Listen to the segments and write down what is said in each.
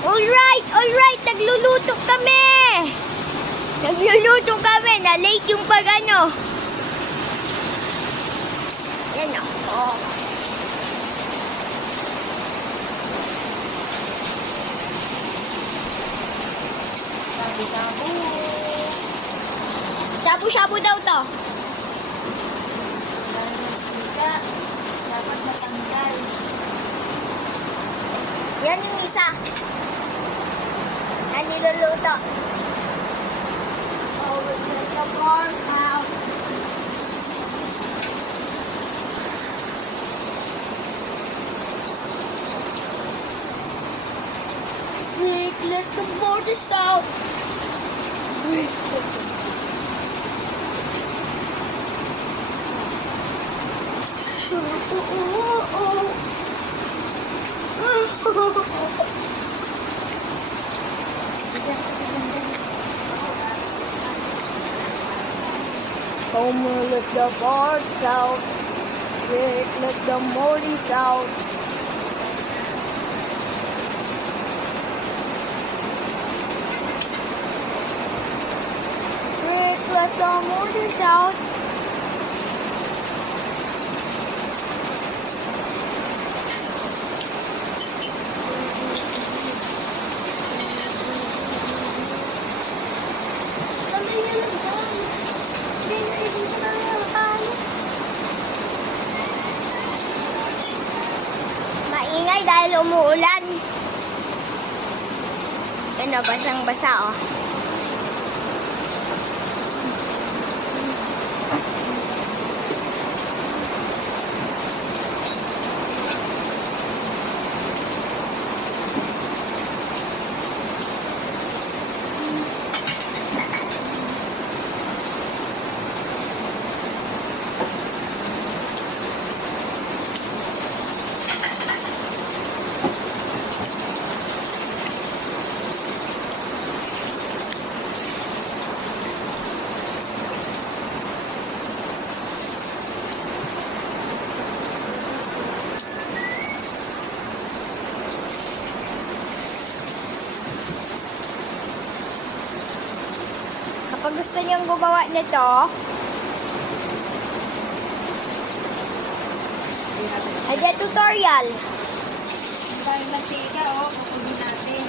Alright, nagluluto kami. Na-late yung pag-ano. Yan o. Shabu-shabu daw to. Dapat matanggal. Yan yung isa. Yan niluluto. Oh, let the pork out. Quick, let the borders out. Come let the birds out. Quick, let the mollies out. Quick, let the mollies out. Maingay dahil umuulan. Ano, basang-basa oh. Kapag gusto niyong gumawa nito, ay tutorial. Dahil mantika, kukunin natin.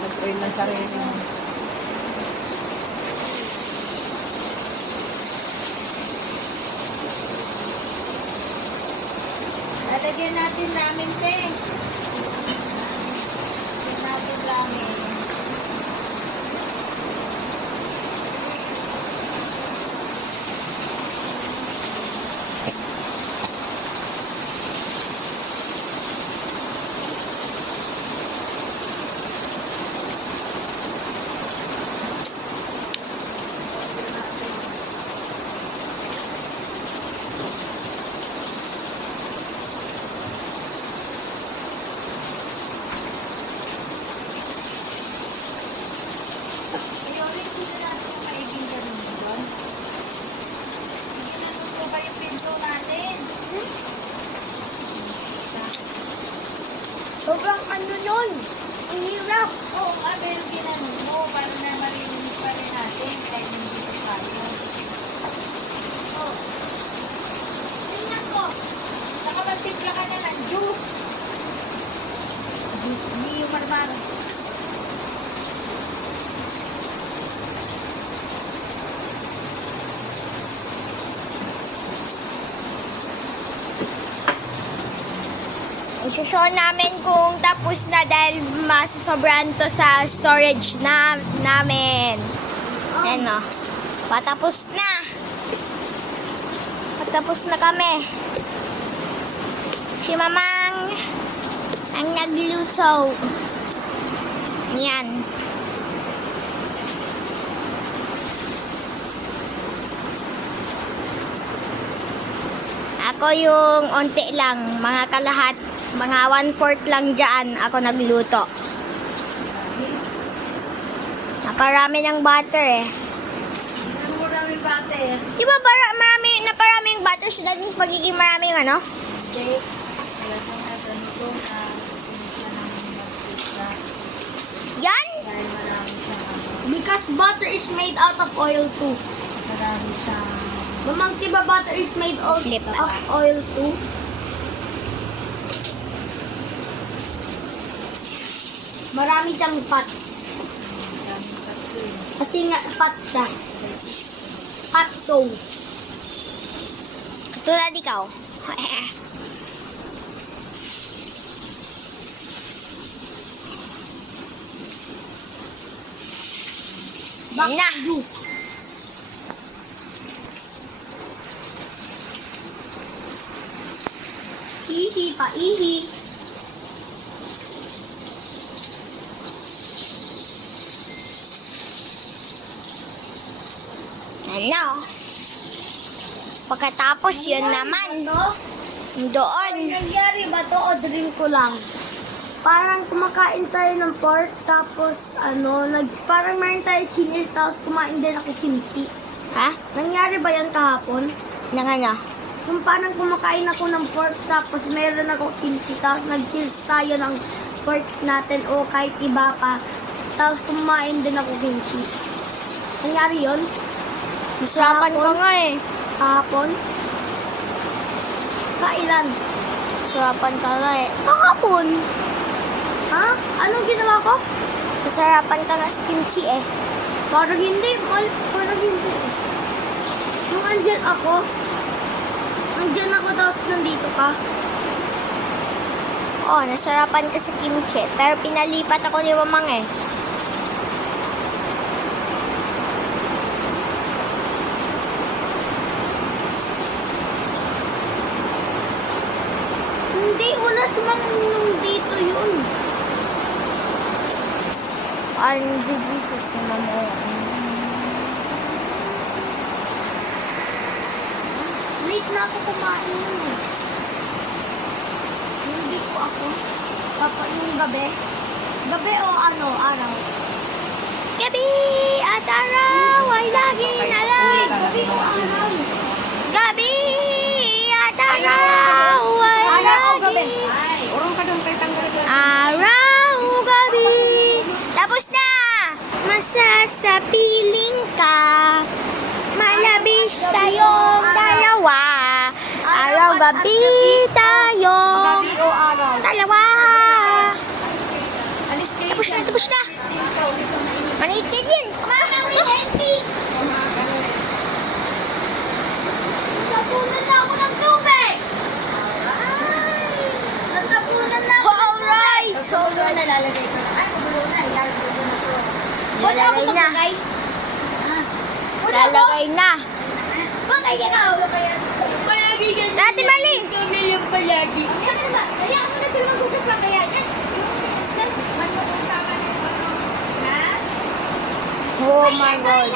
Mag-train ng sarili. Lalagyan natin ramen, te. Lalagyan natin ramen. Sobrang ano nun? Ang hirap. Oo nga, pero ginano mo para na marinig pa rin natin kahit hindi pa tayo. Oh. Tingnan ko. Saka magtimpla ka na ng juice. Hindi yung marmar. I-show namin kung tapos na dahil masasobrahan to sa storage namin. Ayan o. Patapos na. Patapos na kami. Si Mamang ang nagluto. Yan. Ako yung onti lang, mga kalahat. Mga 1/4 lang dyan ako nagluto. Naparami ng butter eh. Ano mo raming butter? Di ba naparami yung butter? So that means magiging marami yung ano? Okay. Talagang natin ito na siya namin magpisa. Because butter is made out of oil too. Marami siyang... Mamang, diba butter is made of oil too? Marami siyang fat. Maraming tatlo eh. Kasi nga fat siya. Fat soul. Katulad ikaw. Na. Ihi pa, ihi. Ano? Pagkatapos yun naman, doon. Nangyari ba to o dream ko lang? Parang kumakain tayo ng pork, tapos parang meron tayo chinis, tapos kumain din ako kimchi. Ha? Nangyari ba yan kahapon? Nang ano? Kung parang kumakain ako ng pork, tapos meron ako kimchi, tapos nag-cheers tayo ng pork natin o kahit iba pa, tapos kumain din ako kimchi. Nangyari yun? Masarapan ka nga eh. Kahapon? Kailan? Masarapan ka nga eh. Kahapon? Ha? Anong ginawa ko? Masarapan ka nga sa kimchi eh. Parang hindi. Parang hindi. Nung andyan ako tapos nandito ka. Oo, nasarapan ka sa kimchi. Pero pinalipat ako ni Mamang eh. Hindi, wala naman nung dito yun. Ano dito si Mama? Late na ako kumain yun eh. Hindi ko ako. Dapat yung gabi. Gabi o araw? Gabi at araw ay laging alam. Gabi o araw? Gabi at araw ay laging Urong ka doon kay tanggal ka. araw, gabi. Tapos na! Masasapiling ka. Malabis tayong dalawa. Araw, gabi tayong Gabi o araw? dalawa. Alis kayo Tapos na, dyan. tapos na. Maliit ka din. Natapunan na ako ng tubig. Natapunan na ako ng tubig. So, na lalagay ko. Ay, magulo na. Ilalagay ko na to. Wala ako maglagay. Lalagay na. Bakit ikaw? Bayagi yan. Dati mali. Kami yung bayagi. Kaya ako na sila magugas lang kaya yan. Oh my God.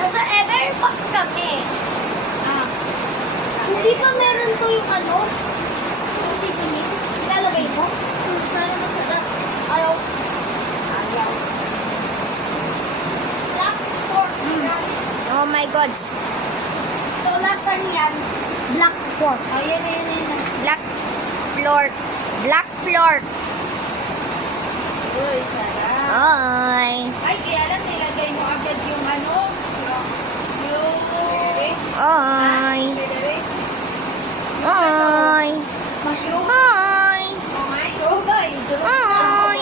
Nasa ever pa kami. Hindi pa meron to yung yung tipinig. Ilalagay mo? Ayaw. Black pork. Oh my God. So, lasan yan? Black pork. Ayun. Black pork. Black pork. Uy, sarap. Ay. Ay, kaya lang nilagay mo agad yung Ay. Ay. mushroom. Ay. Oh my God. Ay.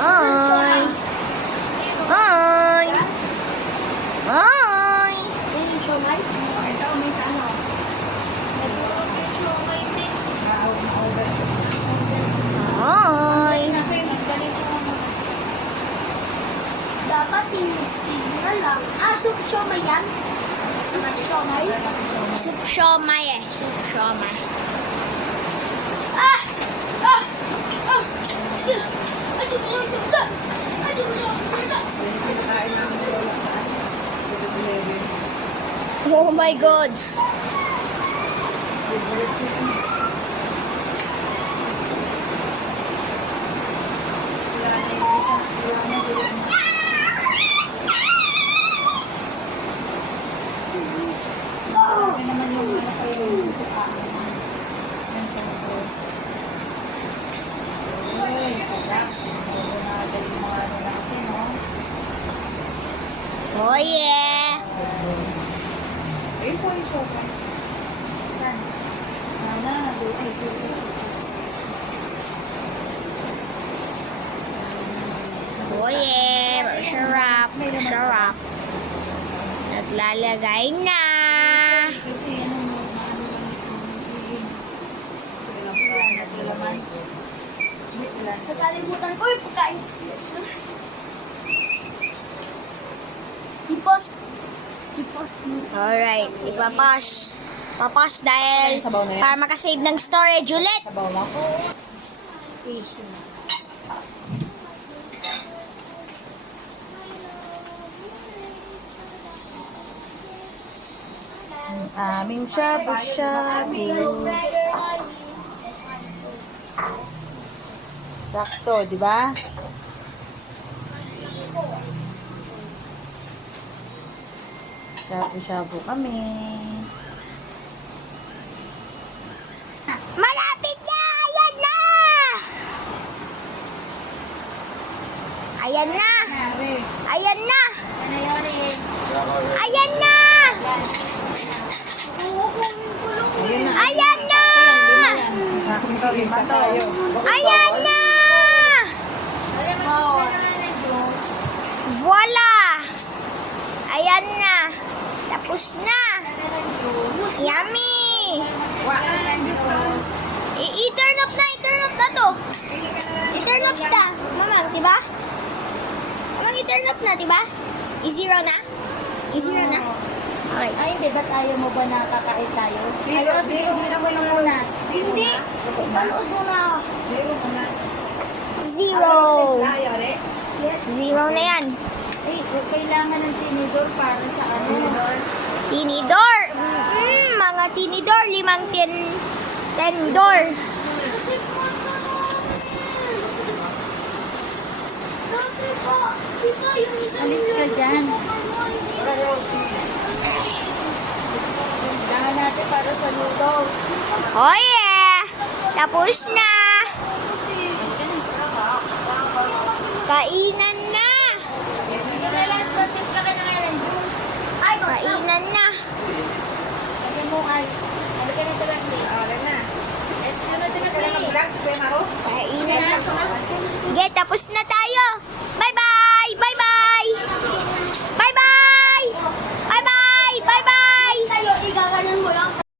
Ay. Ay. Ay. Yung siomay? Ito, may ano. Nagulog yung siomay din. Ay. Kasi mas ganito mo. Dapat tinistig na lang. Soup siomay yan? Soup siomay? Soup siomay eh. Soup siomay. Ah! Ah! Ah! Oh my God! Oh yeah! Ayun po yung sopa. Saan? Sana, doon. Oh yeah! Sarap! Sarap! Naglalagay na! Kasi ano mo, naglalaman. Sa kalimutan ko yung pagkain. Ipos mo. Alright, ipapas. Papas dahil Sabaw na yan? para makasave ng storage ulit. Sabaw mo. Aming shabu-shabu. Sakto, di ba? Shabu-shabu kami. Malapit na! Ayan na! Ayan na! Ayan na! Ano yun eh? Ayan na! Ayun na. Ayan na! Lima tayo. Ayan na! Voila! Ayan na! Tapos na! Yummy! I-turn up na to! I-turn up na! Mamang, diba? Mamang, i-turn up na, diba? I-zero na? I-zero na? Okay. Ay, hindi. Ba't ayaw mo ba nakakain tayo? Ay, sige, hindi mo na muna. Hindi! Manood muna ako. Zero mo na. Zero! Tayo, re. Zero na yan. Ay, kailangan ng tinidor para sa ano. Tinidor! Mga tinidor, 5 tendor. Alis ka dyan. Kailangan natin para sa noodles. Oh yeah! Tapos na! Kainan na! Hindi na lang sa timpla ka na ngayon ng juice. Kainan na! Lagyan mo ay. Ano ka nito lang eh. Wala na. Let's do na Kaya mag-vlog, Kuya Maro. Kainan na. Sige, tapos na tayo!